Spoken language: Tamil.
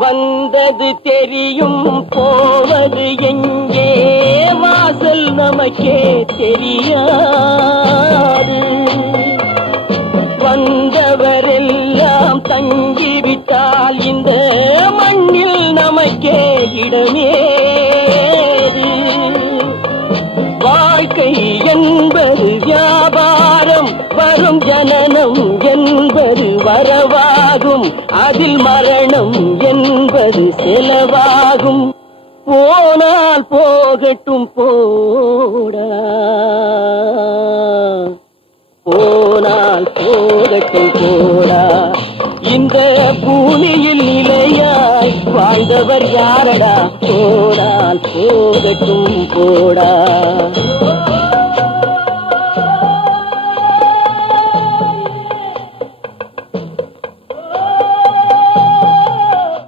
வந்தது தெரியும் போவது எங்கே வாசல் நமக்கே தெரியாது. வந்தவரெல்லாம் தங்கிவிட்டால் இந்த மண்ணில் நமக்கே இடமேது. வாழ்க்கை என்பது வியாபாரம், வரும் ஜனனம் என்பது வரவாகும், அதில் மரணம் என்பது செலவாகும். போனால் போகட்டும் போடா, போனால் போகட்டும் போடா. இந்த பூமியில் நிலையாய் வாழ்ந்தவர் யாரடா? போனால் போகட்டும் போடா.